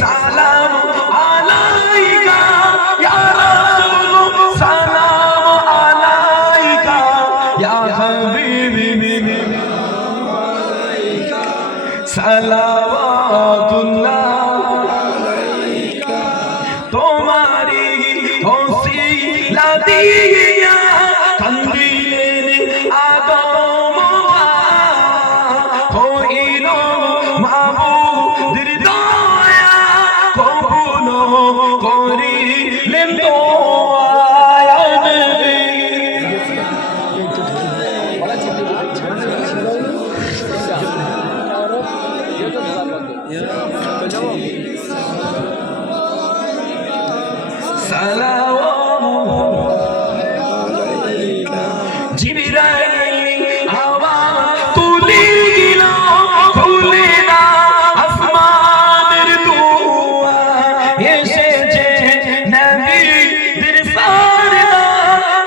সালাম আলাইকা ইয়া রাসূল সালাম আলাইকা ইয়া তোমারি ওসিলা সারদা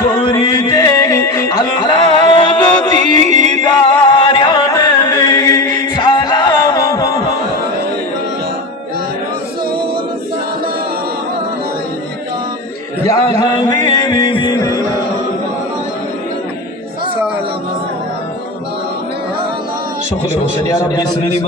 করিতে আল্লাহ দিদার ইয়া হাবিবি সকলে বসেন ইয়া রাব্বি ওয়া সাল্লিম